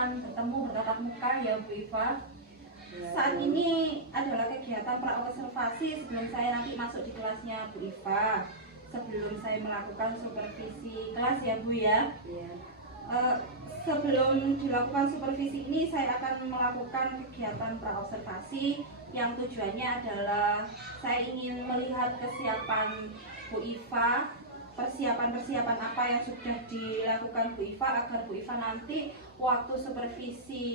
akan bertemu bertatap muka ya Bu Iva. Ya, Saat ini adalah kegiatan praobservasi sebelum saya nanti masuk di kelasnya Bu Iva. Sebelum saya melakukan supervisi kelas ya Bu ya. ya. Sebelum dilakukan supervisi ini saya akan melakukan kegiatan praobservasi yang tujuannya adalah saya ingin melihat kesiapan Bu Iva, persiapan-persiapan apa yang sudah dilakukan Bu Iva agar Bu Iva nanti waktu supervisi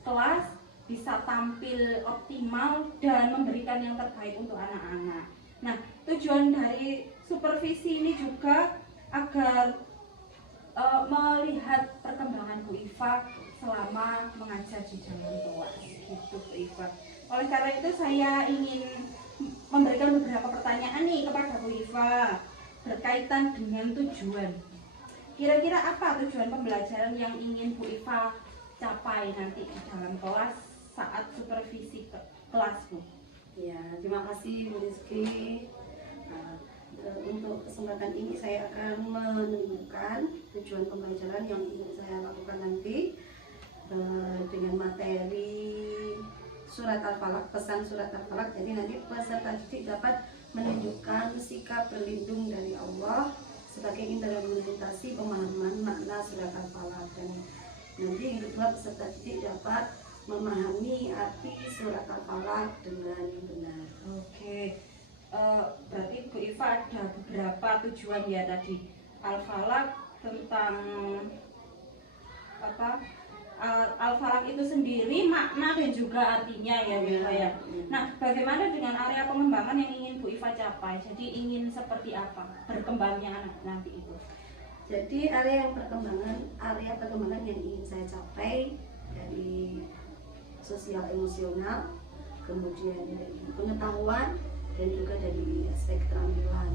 kelas bisa tampil optimal dan memberikan yang terbaik untuk anak-anak. Nah, tujuan dari supervisi ini juga agar melihat perkembangan Bu Iva selama mengajar di dalam kelas, gitu Bu Iva. Oleh karena itu saya ingin memberikan beberapa pertanyaan nih kepada Bu Iva berkaitan dengan tujuan. Kira-kira apa tujuan pembelajaran yang ingin Bu Iva capai nanti di dalam kelas saat supervisi kelas Bu? Ya, terima kasih Bu Rizky. Untuk kesempatan ini saya akan menunjukkan tujuan pembelajaran yang ingin saya lakukan nanti dengan materi surat Al-Falaq, pesan surat Al-Falaq. Jadi nanti peserta didik dapat menunjukkan sikap berlindung dari Allah sebagai indera melintasi pemahaman makna surat Al-Falaq, dan nanti yang kedua peserta didik dapat memahami arti surat Al-Falaq dengan benar. Oke. Berarti Bu Iva ada beberapa tujuan ya tadi. Al-Falaq tentang apa? Al-Falaq itu sendiri makna dan juga artinya ya Bu Iva ya. Nah, bagaimana dengan area pengembangan yang ingin Bu Iva capai? Jadi ingin seperti apa berkembangnya anak nanti itu? Jadi area perkembangan yang ingin saya capai dari sosial emosional, kemudian dari pengetahuan, dan juga dari aspek keterampilan.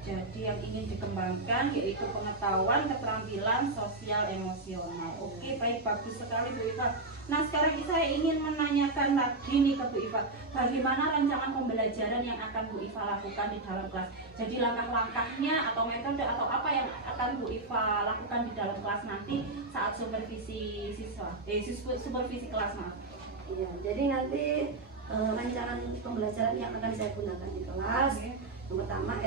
Jadi yang ingin dikembangkan yaitu pengetahuan, keterampilan, sosial, emosional. Oke, baik, bagus sekali Bu Iva. Nah, sekarang saya ingin menanyakan lagi nih ke Bu Iva, bagaimana rancangan pembelajaran yang akan Bu Iva lakukan di dalam kelas? Jadi langkah-langkahnya atau metode atau apa yang akan Bu Iva lakukan di dalam kelas nanti saat supervisi supervisi kelas, maaf. Iya, jadi nanti rancangan pembelajaran yang akan saya gunakan di kelas, yang pertama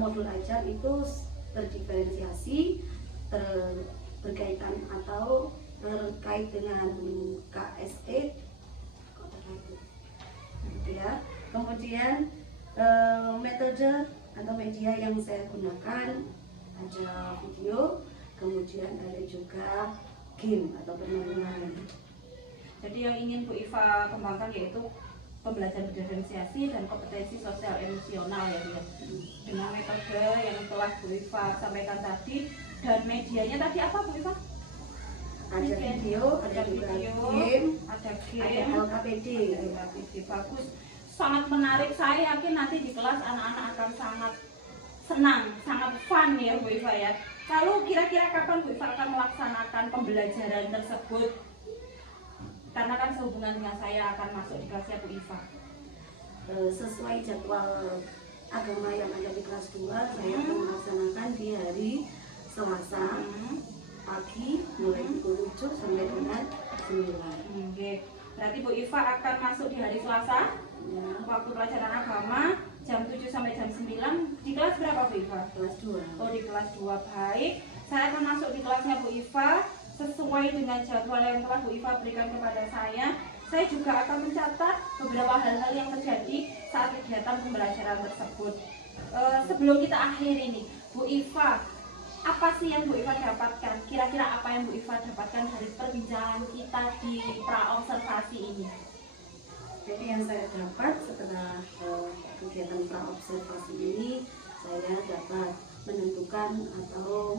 modul ajar itu terdiferensiasi, berkaitan atau terkait dengan KSE, ya. Kemudian metode atau media yang saya gunakan ada video, kemudian ada juga game atau permainan. Jadi yang ingin Bu Iva kembangkan yaitu pembelajaran diferensiasi dan kompetensi sosial emosional ya Bu. Dengan metode yang telah Bu Iva sampaikan tadi, dan medianya tadi apa Bu Iva? Ada video, ada juga game, ada LKPD. Bagus, sangat menarik. Saya yakin nanti di kelas anak-anak akan sangat senang, sangat fun ya Bu Iva ya. Lalu kira-kira kapan Bu Iva akan melaksanakan pembelajaran tersebut? Karena kan sehubungan dengan saya akan masuk di kelasnya Bu Iva. Sesuai jadwal agama yang ada di kelas 2, saya akan melaksanakan di hari Selasa pagi mulai pukul 7 sampai dengan 9. Oke. Berarti Bu Iva akan masuk di hari Selasa, Ya. waktu pelajaran agama jam 7 sampai jam 9. Di kelas berapa Bu Iva? Kelas 2. Oh, di kelas 2. Baik. Saya akan masuk di kelasnya Bu Iva sesuai dengan jadwal yang telah Bu Iva berikan kepada saya. Saya juga akan mencatat beberapa hal-hal yang terjadi saat kegiatan pembelajaran tersebut. Sebelum kita akhiri nih, Bu Iva, apa sih yang Bu Iva dapatkan? Kira-kira apa yang Bu Iva dapatkan dari perbincangan kita di praobservasi ini? Jadi yang saya dapat setelah kegiatan praobservasi ini, saya dapat menentukan atau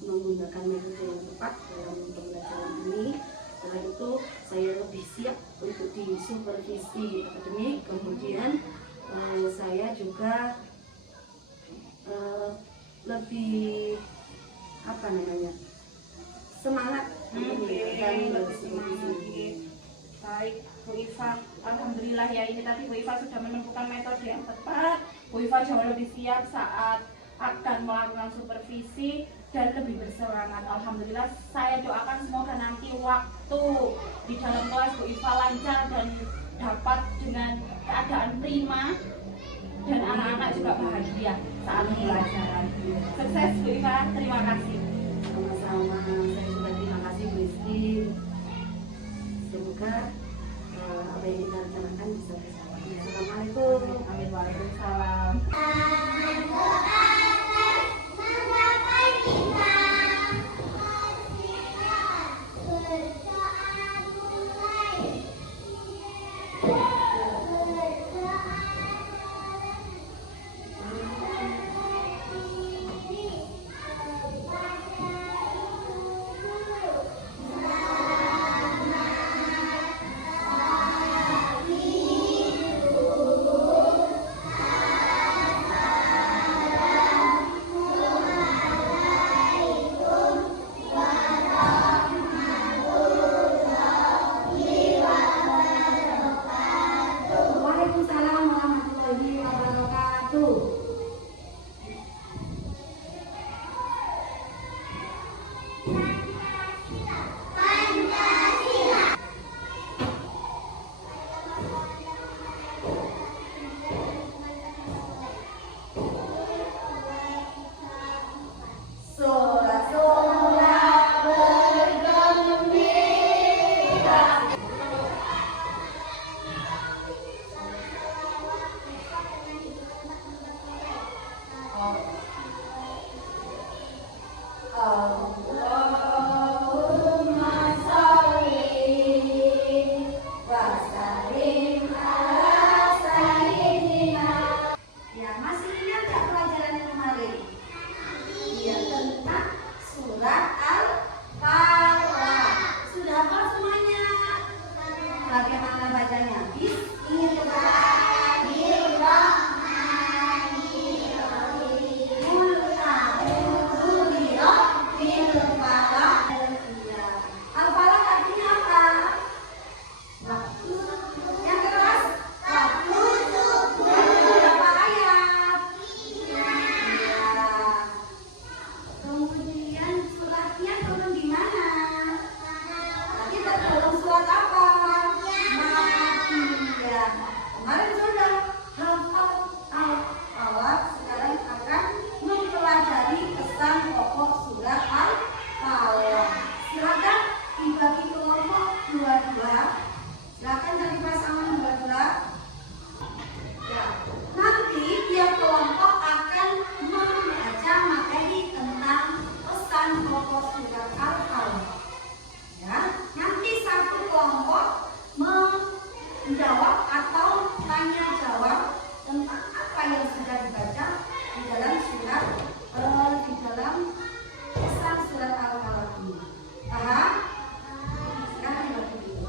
menggunakan metode yang tepat dalam pembelajaran ini. Setelah itu saya lebih siap untuk di supervisi akademik. Kemudian saya juga lebih semangat untuk menjalankan supervisi. Baik Bu Iva, alhamdulillah ya, ini tadi Bu Iva sudah menemukan metode yang tepat. Bu Iva jauh lebih siap saat akan melakukan supervisi. dan lebih bersemangat. Alhamdulillah, saya doakan semoga nanti waktu di dalam kelas Bu Iva lancar dan dapat dengan keadaan prima, dan anak-anak juga bahagia saat pembelajaran. Sukses Bu Iva, terima kasih. Sama-sama, saya juga terima kasih Bu Rizky. Semoga apa yang kita rencanakan bisa tercapai. Assalamualaikum. Amin. Waalaikumsalam. Waalaikumsalam warahmatullahi wabarakatuh. Sorak-sorak bergembira. Allahumma sholli wa sallim ala sayyidina. Ya, masih ingat nggak pelajaran kemarin? Iya, tentang surat Al-Falaq. Sudah hafal semuanya? Bagaimana bacanya? Bismillahirrahmanirrahim. Qul a'udzu birabbil falaq. Al-Falaq artinya apa? Waktu. Yang keras? Waktu. Berapa ayat? Ya. Kemudian suratnya turun di mana? Kita dalam surat apa? Makkiyah. Kemarin sudah hafal Al-Falaq, sekarang akan mempelajari kesan pokok surat Al-Falaq. Silakan dibagi kelompok dua-dua. Silakan cari pasangan dua-dua. Ya, nanti tiap kelompok akan membaca materi tentang pesan pokok surat Al-Falaq. Ya, nanti satu kelompok menjawab atau tanya jawab tentang apa yang sudah dibaca di dalam surat di dalam pesan surat Al-Falaq ini. Paham? Sekarang dibagi dulu.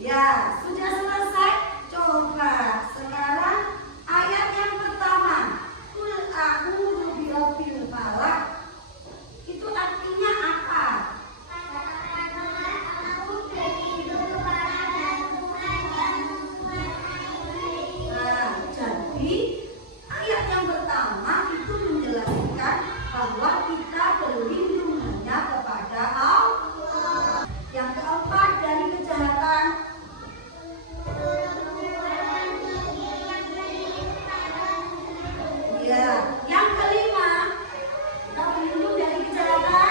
Ya, sudah selesai. Coba sekarang ayat yang pertama. Qul a'udzu birabbil falaq. Itu artinya apa? Nah, jadi ayat yang pertama itu menjelaskan bahwa kita berlindung hanya kepada Allah. Yang keempat, dari kejahatan. Ya, yang kelima, kita berlindung dari kejahatan.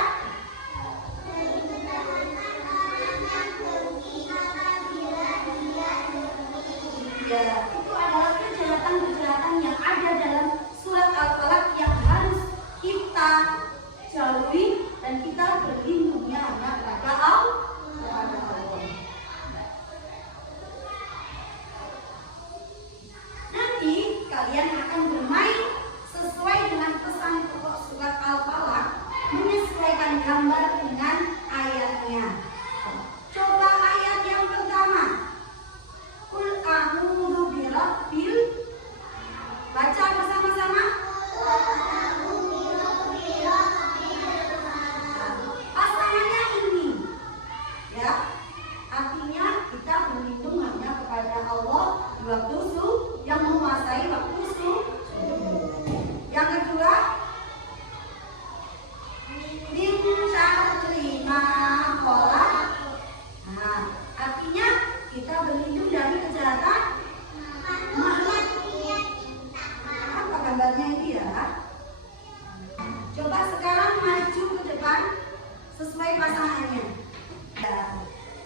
Ya, itu adalah kejahatan-kejahatan yang ada dalam surat Al-Falaq yang harus kita jauhi dan kita berlindungnya hanya kepada Allah. Nanti kalian akan bermain sesuai dengan pesan pokok surat Al-Falaq, menyesuaikan gambar dengan ayatnya. Coba ayat yang pertama. Qul a'udzu birabbil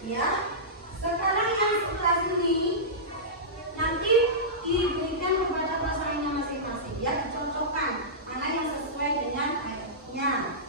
Ya, sekarang yang sebelah sini nanti diberikan kepada pasangannya masing-masing. Ya, dicocokkan mana yang sesuai dengan ayatnya.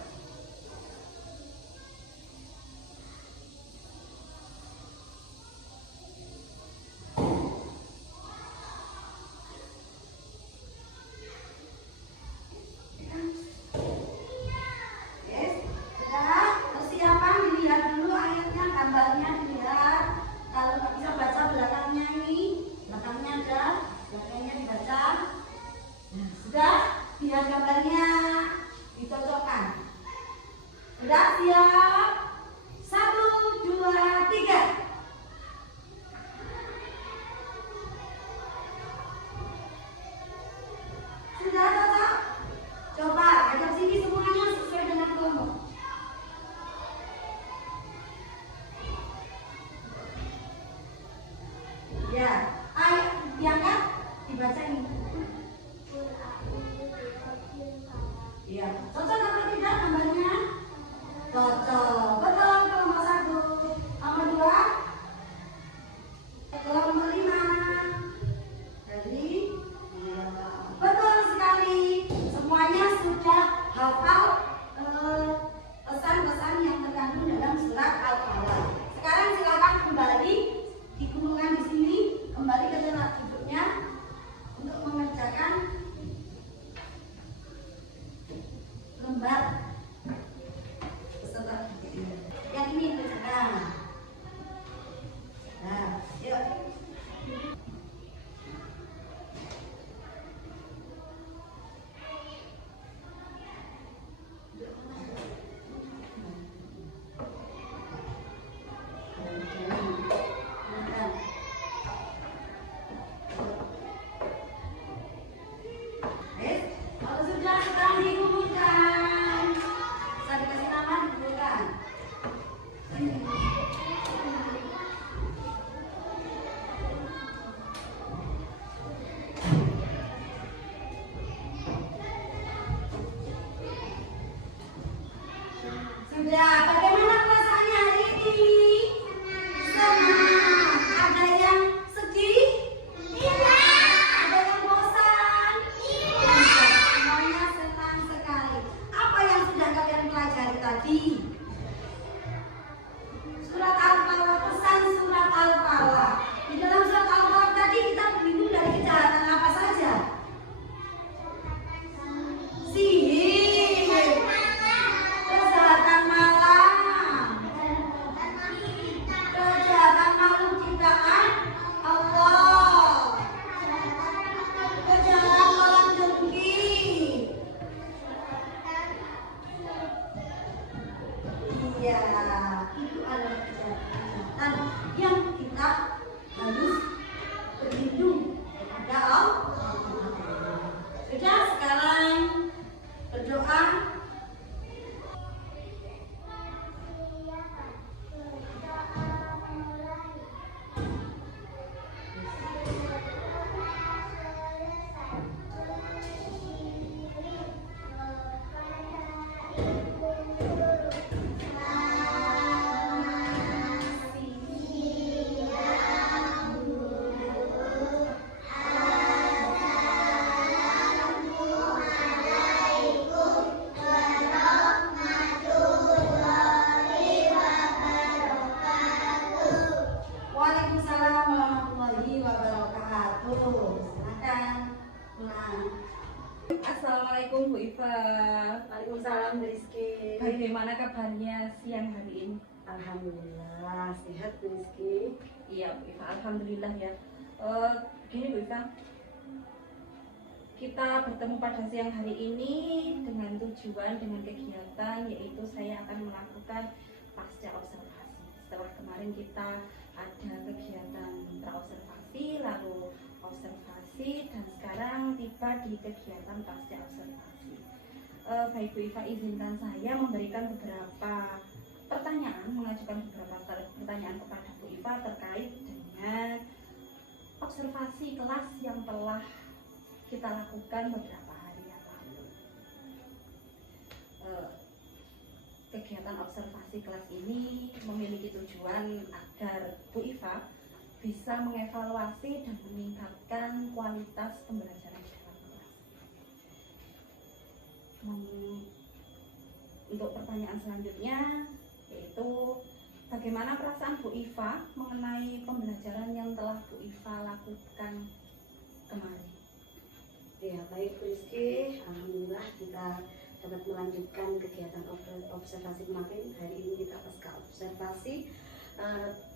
Lihat gambarnya, dicocokkan. Sudah siap? 1, 2, 3. Sudah cocok? Coba hadap sini semuanya sesuai dengan kelompok. Ya, ayo diangkat, dibaca ini. Iya, cocok apa tidak gambarnya? Cocok, betul. Kelompok 1, kelompok 2, kelompok 5. Jadi, iya, betul sekali. Semuanya sudah hafal pesan-pesan yang terkandung dalam surat Al-Falaq. Sekarang silakan kembali di gunungan di sini, kembali ke tempat duduknya untuk mengerjakan lembar peserta yang ini kerjakan. Nah, yuk. Kalau sudah sekarang dikumpulkan, saya dikasih nama dikumpulkan. Sudah, bagaimana perasaannya hari ini? Senang. Ada yang sedih? Tidak. Ada yang bosan? Tidak. Semuanya senang sekali. Apa yang sudah kalian pelajari tadi? Surat Al-Falaq, pesan surat Al-Falaq. Di dalam surat Al-Falaq tadi kita berlindung dari kejahatan apa saja? Sihir, kejahatan malam, kejahatan makhluk ciptaan Allah, kejahatan malam dengki. Iya, itu adalah kejahatan yang kita harus berlindung kepada Allah. Sudah, sekarang berdoa. Waalaikumsalam warahmatullahi wabarakatuh. Silakan. Nah, Assalamualaikum Bu Iva. Waalaikumsalam Bu Rizky. Bagaimana kabarnya siang hari ini? Alhamdulillah sehat Bu Rizky. Iya Bu Iva, alhamdulillah ya. Gini Bu Iva, kita bertemu pada siang hari ini dengan tujuan, dengan kegiatan, yaitu saya akan melakukan pasca observasi. Setelah kemarin kita ada kegiatan praobservasi, lalu observasi, dan sekarang tiba di kegiatan pasca observasi. Baik Bu Iva, izinkan saya memberikan beberapa pertanyaan, mengajukan beberapa pertanyaan kepada Bu Iva terkait dengan observasi kelas yang telah kita lakukan beberapa hari yang lalu. Kegiatan observasi kelas ini memiliki tujuan bertujuan agar Bu Iva bisa mengevaluasi dan meningkatkan kualitas pembelajaran di dalam kelas. Untuk pertanyaan selanjutnya yaitu bagaimana perasaan Bu Iva mengenai pembelajaran yang telah Bu Iva lakukan kemarin? Ya, baik Bu Rizky, alhamdulillah kita dapat melanjutkan kegiatan observasi kemarin. Hari ini kita pasca observasi.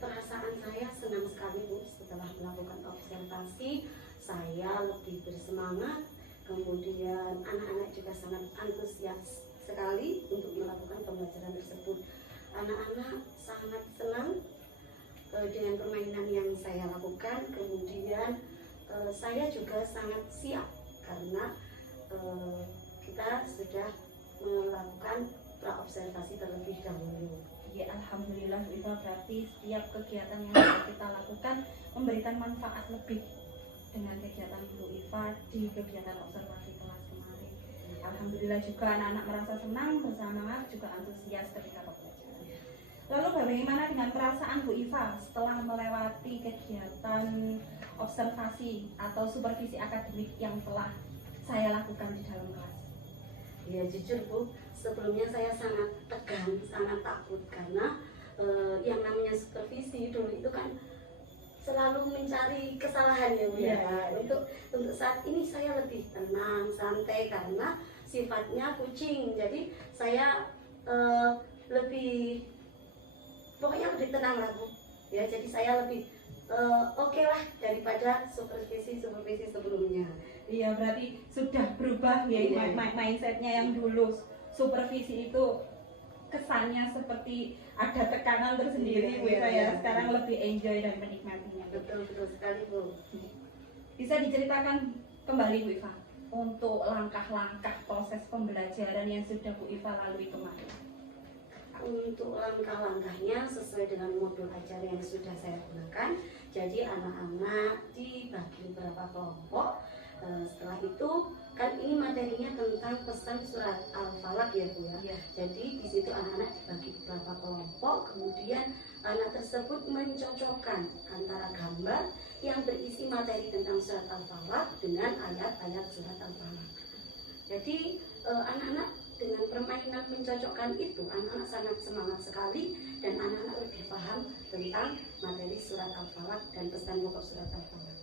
Perasaan saya senang sekali Bu, setelah melakukan observasi saya lebih bersemangat, kemudian anak-anak juga sangat antusias sekali untuk melakukan pembelajaran tersebut. Anak-anak sangat senang dengan permainan yang saya lakukan, kemudian saya juga sangat siap karena kita sudah melakukan praobservasi terlebih dahulu. Ya, alhamdulillah Bu Iva, berarti setiap kegiatan yang sudah kita lakukan memberikan manfaat lebih dengan kegiatan Bu Iva di kegiatan observasi kelas kemarin. Alhamdulillah juga anak-anak merasa senang, bersemangat, juga antusias ketika pembelajaran. Lalu bagaimana dengan perasaan Bu Iva setelah melewati kegiatan observasi atau supervisi akademik yang telah saya lakukan di dalam kelas? Ya jujur Bu, sebelumnya saya sangat tegang, sangat takut karena yang namanya supervisi dulu itu kan selalu mencari kesalahan ya Bu ya. Untuk saat ini saya lebih tenang, santai karena sifatnya kucing. Jadi saya lebih pokoknya lebih tenang lah Bu. Ya, jadi saya lebih oke lah daripada supervisi sebelumnya. Iya, berarti sudah berubah ya mindsetnya yang dulu supervisi itu kesannya seperti ada tekanan tersendiri Bu Iva ya. Sekarang lebih enjoy dan menikmatinya. Betul sekali Bu. Bisa diceritakan kembali Bu Iva untuk langkah-langkah proses pembelajaran yang sudah Bu Iva lalui kemarin? Untuk langkah-langkahnya sesuai dengan modul ajar yang sudah saya gunakan. Jadi anak-anak dibagi beberapa kelompok. Setelah itu kan ini materinya tentang pesan surat Al-Falaq ya Bu ya. Jadi di situ anak-anak dibagi beberapa kelompok, kemudian anak tersebut mencocokkan antara gambar yang berisi materi tentang surat Al-Falaq dengan ayat-ayat surat Al-Falaq. Jadi anak-anak dengan permainan mencocokkan itu, anak-anak sangat semangat sekali dan anak-anak lebih paham tentang materi surat Al-Falaq dan pesan pokok surat Al-Falaq.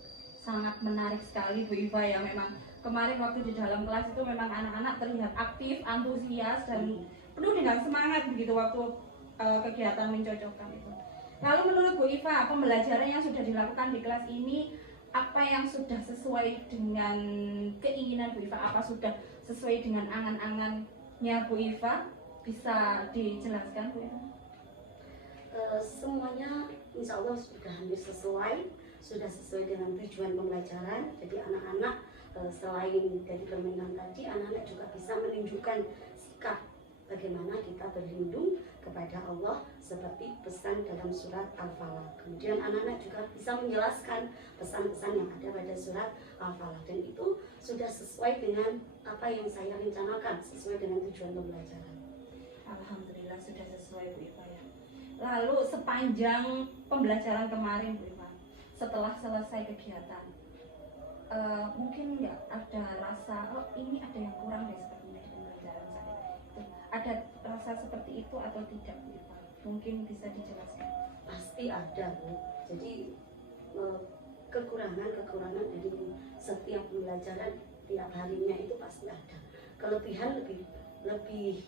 Sangat menarik sekali Bu Iva ya. Memang kemarin waktu di dalam kelas itu memang anak-anak terlihat aktif, antusias dan penuh dengan semangat begitu waktu kegiatan mencocokkan itu. Lalu menurut Bu Iva, pembelajaran yang sudah dilakukan di kelas ini apa yang sudah sesuai dengan keinginan Bu Iva? Apa sudah sesuai dengan angan-angannya Bu Iva? Bisa dijelaskan Bu Iva? Semuanya insya Allah sudah hampir sudah sesuai dengan tujuan pembelajaran. Jadi anak-anak selain dari permainan tadi, anak-anak juga bisa menunjukkan sikap bagaimana kita berlindung kepada Allah seperti pesan dalam surat Al-Falaq. Kemudian anak-anak juga bisa menjelaskan pesan-pesan yang ada pada surat Al-Falaq, dan itu sudah sesuai dengan apa yang saya rencanakan, sesuai dengan tujuan pembelajaran. Alhamdulillah sudah sesuai Bu Iva ya. Lalu sepanjang pembelajaran kemarin Bu Iva, setelah selesai kegiatan, mungkin nggak ada rasa ini ada yang kurang deh sepertinya di pembelajaran saya. Ada rasa seperti itu atau tidak Bu Iva? Mungkin bisa dijelaskan. Pasti ada Bu. Jadi kekurangan dari setiap pembelajaran tiap harinya itu pasti ada. Kelebihan lebih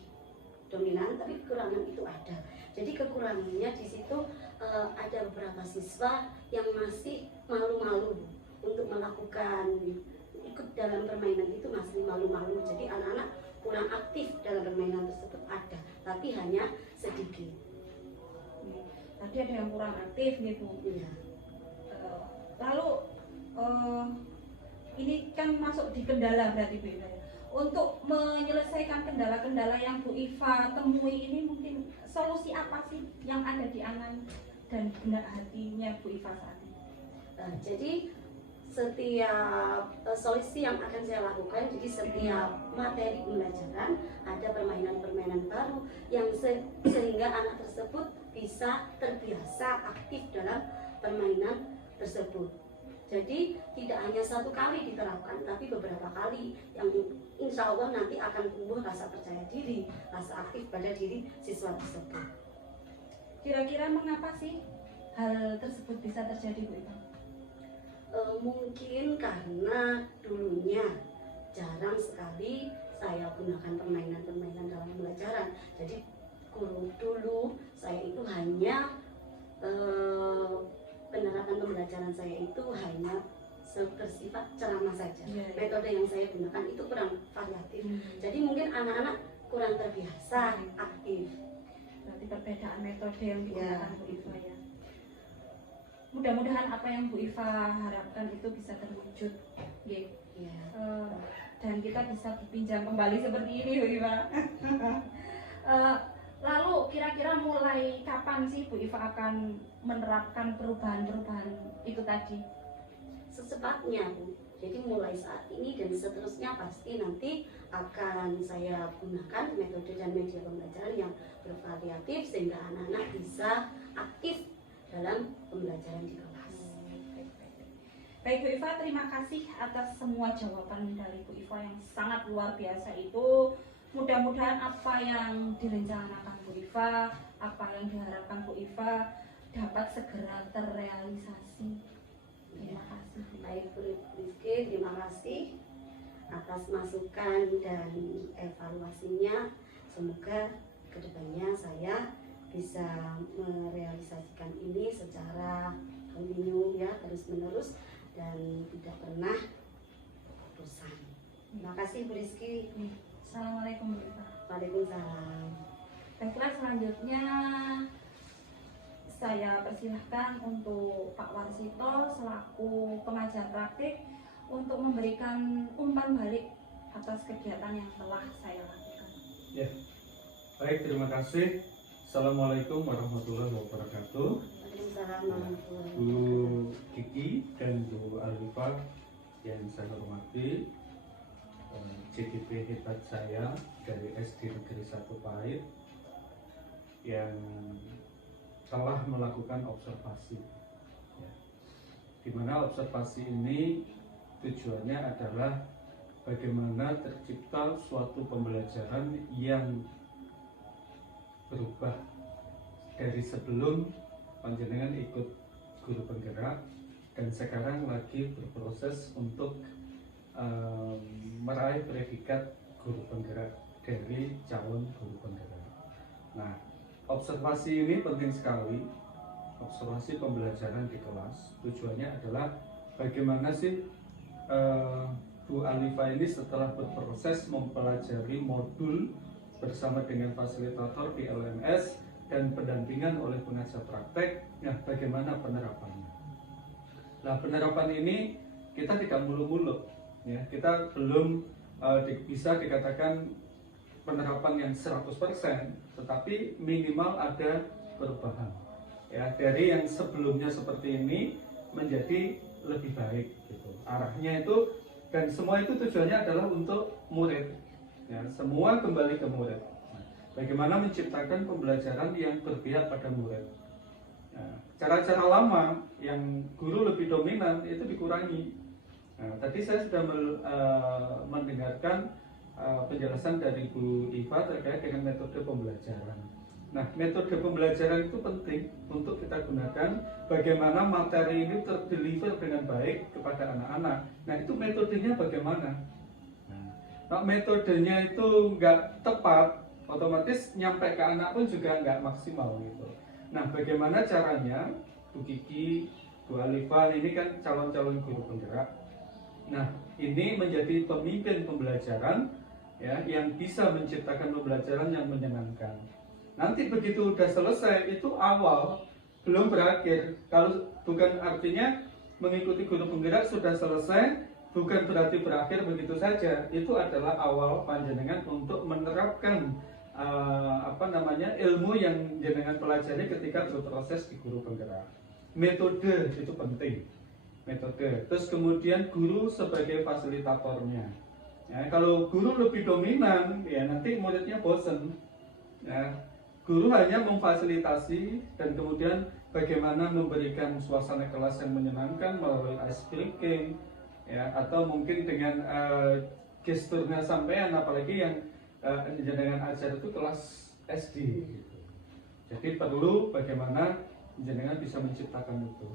dominan, tapi kekurangan itu ada. Jadi kekurangannya di situ ada beberapa siswa yang masih malu-malu untuk melakukan ikut dalam permainan itu, masih malu-malu. Jadi anak-anak kurang aktif dalam permainan tersebut ada, tapi hanya sedikit. Tadi ada yang kurang aktif nih Bu. Iya. Lalu ini kan masuk di kendala berarti Bu Iva. Untuk menyelesaikan kendala-kendala yang Bu Iva temui ini, mungkin solusi apa sih yang ada di angan dan benak hatinya Bu Iva saat ini? Jadi setiap solusi yang akan saya lakukan, jadi setiap materi pembelajaran ada permainan-permainan baru yang sehingga anak tersebut bisa terbiasa aktif dalam permainan tersebut. Jadi tidak hanya satu kali diterapkan, tapi beberapa kali yang insya Allah nanti akan tumbuh rasa percaya diri, rasa aktif pada diri siswa tersebut. Kira-kira mengapa sih hal tersebut bisa terjadi, Bu Iva? Mungkin karena dulunya jarang sekali saya gunakan permainan-permainan dalam pembelajaran. Jadi dulu saya itu hanya penerapan pembelajaran saya itu hanya bersifat ceramah saja. Metode yang saya gunakan itu kurang variatif. Jadi mungkin anak-anak kurang terbiasa aktif. Berarti perbedaan metode yang digunakan Bu Iva ya. Mudah-mudahan apa yang Bu Iva harapkan itu bisa terwujud, dan kita bisa dipinjam kembali seperti ini, Bu Iva. Lalu kira-kira mulai kapan sih Bu Iva akan menerapkan perubahan-perubahan itu tadi? Secepatnya, Bu. Jadi mulai saat ini dan seterusnya pasti nanti akan saya gunakan metode dan media pembelajaran yang bervariatif sehingga anak-anak bisa aktif dalam pembelajaran di kelas. Baik Bu Iva, terima kasih atas semua jawaban dari Bu Iva yang sangat luar biasa itu. Mudah-mudahan apa yang direncanakan Bu Iva, apa yang diharapkan Bu Iva dapat segera terrealisasi. Terima kasih. Baik Bu Rizky, terima kasih atas masukan dan evaluasinya. Semoga kedepannya saya bisa merealisasikan ini secara kontinu ya, terus menerus dan tidak pernah bosan. Terima kasih Bu Rizky. Assalamualaikum Bu Iva. Waalaikumsalam. Baiklah, selanjutnya saya persilahkan untuk Pak Warsito selaku pengajar praktik untuk memberikan umpan balik atas kegiatan yang telah saya lakukan. Ya, baik, terima kasih. Assalamualaikum warahmatullahi wabarakatuh. Waalaikumsalam warahmatullahi Bu wabarakatuh. Kiki dan Bu Alifah yang saya hormati, CDP hebat saya dari SD Negeri 1 Pahit yang telah melakukan observasi, ya. Di mana observasi ini tujuannya adalah bagaimana tercipta suatu pembelajaran yang berubah dari sebelum panjenengan ikut guru penggerak dan sekarang lagi berproses untuk meraih predikat guru penggerak dari calon guru penggerak. Nah, observasi ini penting sekali. Observasi pembelajaran di kelas tujuannya adalah bagaimana sih Bu Alifah ini setelah berproses mempelajari modul bersama dengan fasilitator PLMS dan pendampingan oleh pengajar praktek. Nah, bagaimana penerapannya? Nah, penerapan ini kita tidak muluk-muluk, ya. Kita belum bisa dikatakan penerapan yang 100%, tetapi minimal ada perubahan, ya, dari yang sebelumnya seperti ini menjadi lebih baik gitu. Arahnya itu, dan semua itu tujuannya adalah untuk murid, ya, semua kembali ke murid. Nah, bagaimana menciptakan pembelajaran yang berpihak pada murid. Nah, cara-cara lama yang guru lebih dominan itu dikurangi. Nah, tadi saya sudah mendengarkan penjelasan dari Bu Iva terkait dengan metode pembelajaran. Nah, metode pembelajaran itu penting untuk kita gunakan bagaimana materi ini terdeliver dengan baik kepada anak-anak. Nah, itu metodenya bagaimana? Nah, metodenya itu nggak tepat, otomatis nyampe ke anak pun juga nggak maksimal gitu. Nah, bagaimana caranya? Bu Kiki, Bu Alifah ini kan calon-calon guru penggerak. Nah, ini menjadi pemimpin pembelajaran, ya, yang bisa menciptakan pembelajaran yang menyenangkan. Nanti begitu udah selesai, itu awal, belum berakhir. Kalau bukan artinya mengikuti guru penggerak sudah selesai, bukan berarti berakhir begitu saja. Itu adalah awal panjenengan untuk menerapkan ilmu yang jenengan pelajari ketika berproses di guru penggerak. Metode itu penting. Metode. Terus kemudian guru sebagai fasilitatornya. Ya, kalau guru lebih dominan, ya nanti muridnya bosen. Ya, Guru hanya memfasilitasi dan kemudian bagaimana memberikan suasana kelas yang menyenangkan melalui ice breaking, ya, atau mungkin dengan gesturnya sampean, apalagi yang jenengan ajar itu kelas SD gitu. Jadi perlu bagaimana jenengan bisa menciptakan itu.